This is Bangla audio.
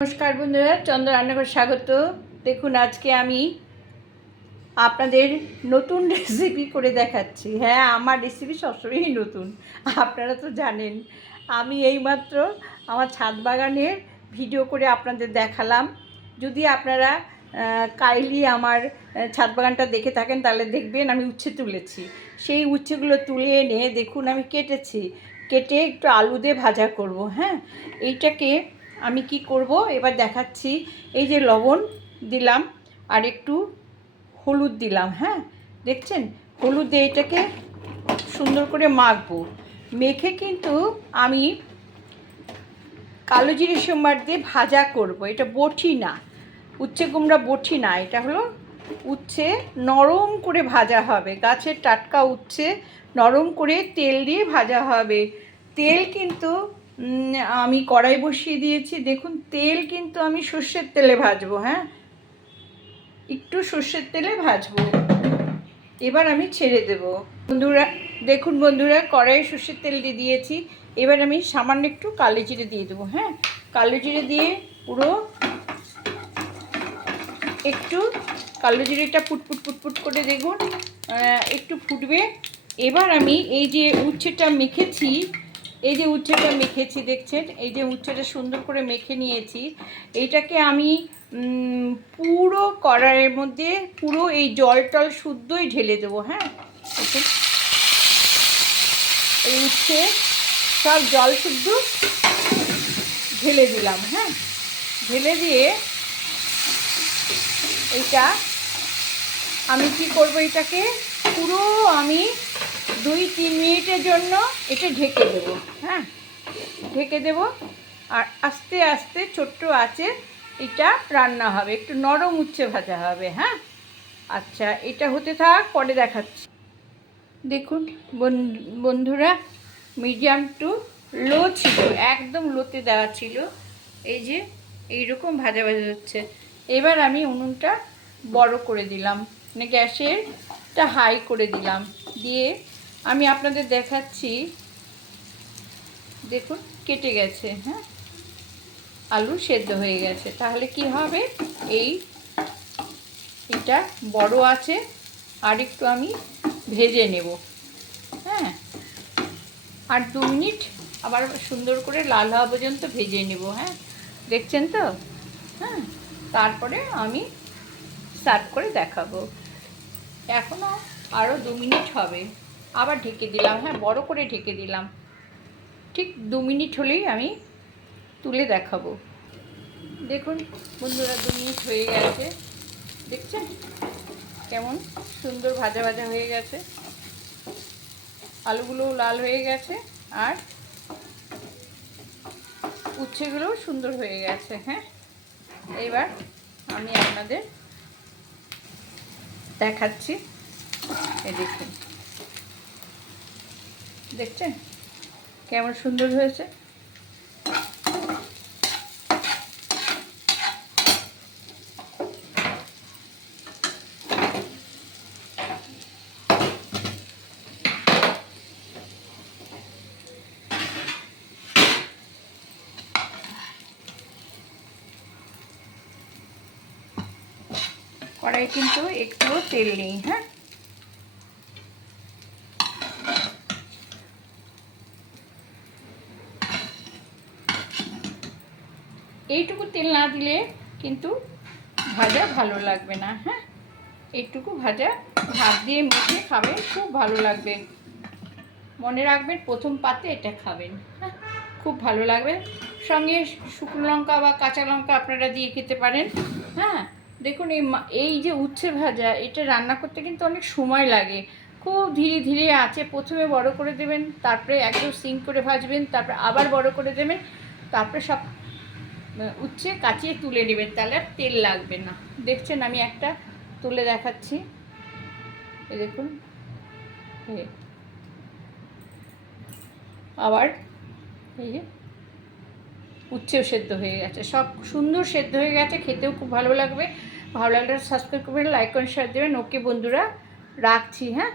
নমস্কার বন্ধুরা, চন্দ্র রান্নাঘর স্বাগত। দেখুন, আজকে আমি আপনাদের নতুন রেসিপি করে দেখাচ্ছি। হ্যাঁ আমার রেসিপি সবসময়ই নতুন, আপনারা তো জানেন। আমি এইমাত্র আমার ছাদ বাগানের ভিডিও করে আপনাদের দেখালাম। যদি আপনারা কাইলি আমার ছাদ বাগানটা দেখে থাকেন, তাহলে দেখবেন আমি উচ্ছে তুলেছি। সেই উচ্ছেগুলো তুলে এনে, দেখুন, আমি কেটেছি। কেটে একটু আলু দিয়ে ভাজা করব হ্যাঁ? এইটাকে আমি কি করব? এবার দেখাচ্ছি। এই যে লবণ দিলাম আর একটু হলুদ দিলাম হ্যাঁ? দেখছেন? হলুদ দিয়ে এটাকে সুন্দর করে মাখবো। মেখে কিন্তু আমি কালো জিরে সোমবার দিয়ে ভাজা করব। এটা বটি না, উচ্ছে কুমড়া বটি না, এটা হলো উচ্ছে নরম করে ভাজা হবে। গাছের টাটকা উচ্ছে নরম করে তেল দিয়ে ভাজা হবে। তেল কিন্তু আমি কড়াই বসিয়ে দিয়েছি। দেখুন, তেল কিন্তু আমি সর্ষের তেলে ভাজবো হ্যাঁ? একটু সর্ষের তেলে ভাজবো। এবার আমি ছেড়ে দেব। বন্ধুরা, দেখুন বন্ধুরা কড়াই সর্ষের তেল দিয়ে দিয়েছি। এবার আমি সামান্য একটু কালো জিরে দিয়ে দেবো হ্যাঁ? কালো জিরে দিয়ে পুরো একটু কালো জিরেটা ফুটফুট ফুটফুট করে দেখুন একটু ফুটবে। এবার আমি এই যে উচ্ছেটা মেখেছি এই যে উচ্ছেটা মেখেছি, দেখছেন? এই যে উচ্ছেটা সুন্দর করে মেখে নিয়েছি। এইটাকে আমি পুরো কড়াইয়ের মধ্যে পুরো এই জল টল শুদ্ধই ঢেলে দেবো হ্যাঁ? এই উচ্ছে সব জল শুদ্ধ ঢেলে দিলাম হ্যাঁ? ঢেলে দিয়ে এইটা আমি কি করব, এটাকে পুরো আমি দুই, তিন মিনিটের জন্য এটা ঢেকে দেব হ্যাঁ? ঢেকে দেব। আর আস্তে আস্তে ছোট্ট আছে, এটা রান্না হবে, একটু নরম উচ্ছে ভাজা হবে হ্যাঁ? আচ্ছা এটা হতে থাক, পরে দেখাচ্ছি। দেখুন, বন- বন্ধুরা, মিডিয়াম টু লো ছিল, একদম লোতে দেওয়া ছিল। এই যে, এইরকম ভাজা ভাজা হচ্ছে। এবার আমি উনুনটা বড় করে দিলাম মানে গ্যাসেরটা হাই করে দিলাম, দিয়ে আমি আপনাদের দেখাচ্ছি। দেখুন, কেটে গেছে হ্যাঁ? আলু সেদ্ধ হয়ে গেছে। তাহলে কি হবে? এই এটা বড় আছে, আর একটু আমি ভেজে নেব হ্যাঁ? আর দু মিনিট আবার সুন্দর করে লাল হওয়া পর্যন্ত ভেজে নেব হ্যাঁ? দেখছেন তো? হ্যাঁ? তারপরে আমি সার্ভ করে দেখাবো। এখনও আরও দু মিনিট হবে। আবার ঢেকে দিলাম হ্যাঁ বড় করে ঢেকে দিলাম। ঠিক দু মিনিট হলেই আমি তুলে দেখাবো। দেখুন, বন্ধুরা, দু মিনিট হয়ে গেছে। দেখছেন? কেমন সুন্দর ভাজা ভাজা হয়ে গেছে। আলুগুলোও লাল হয়ে গেছে আর উচ্ছেগুলোও সুন্দর হয়ে গেছে হ্যাঁ। এবার আমি আপনাদের দেখাচ্ছি। এই দেখুন। দেখছেন? কেমন সুন্দর হয়েছে? কড়াই কিন্তু একটু তেল নেই হ্যাঁ? এইটুকু তেল না দিলে কিন্তু ভাজা ভালো লাগবে না হ্যাঁ? এইটুকু ভাজা ভাত দিয়ে মেখে খাবেন খুব ভালো লাগবে। মনে রাখবেন প্রথম পাতে এটা খাবেন হ্যাঁ? খুব ভালো লাগবে। সঙ্গে শুকনো লঙ্কা বা কাঁচা লঙ্কা আপনারা দিয়ে খেতে পারেন হ্যাঁ? দেখুন এই এই যে উচ্ছে ভাজা, এটা রান্না করতে কিন্তু অনেক সময় লাগে। খুব ধীরে ধীরে আছে, প্রথমে বড় করে দেবেন, তারপরে একদম সিং করে ভাজবেন, তারপরে আবার বড় করে দেবেন, তারপরে সব উচ্ছে কাচিয়ে তুলে নেবেন, তাহলে আর তেল লাগবে না। দেখছেন, আমি একটা তুলে দেখাচ্ছি। দেখুন। আবার এই যে, উচ্ছেও সেদ্ধ হয়ে গেছে। সব সুন্দর সেদ্ধ হয়ে গেছে, খেতেও খুব ভালো লাগবে। ভালো লাগলে সাবস্ক্রাইব করবেন লাইক করে শেয়ার দেবেন। ওকে বন্ধুরা, রাখছি হ্যাঁ?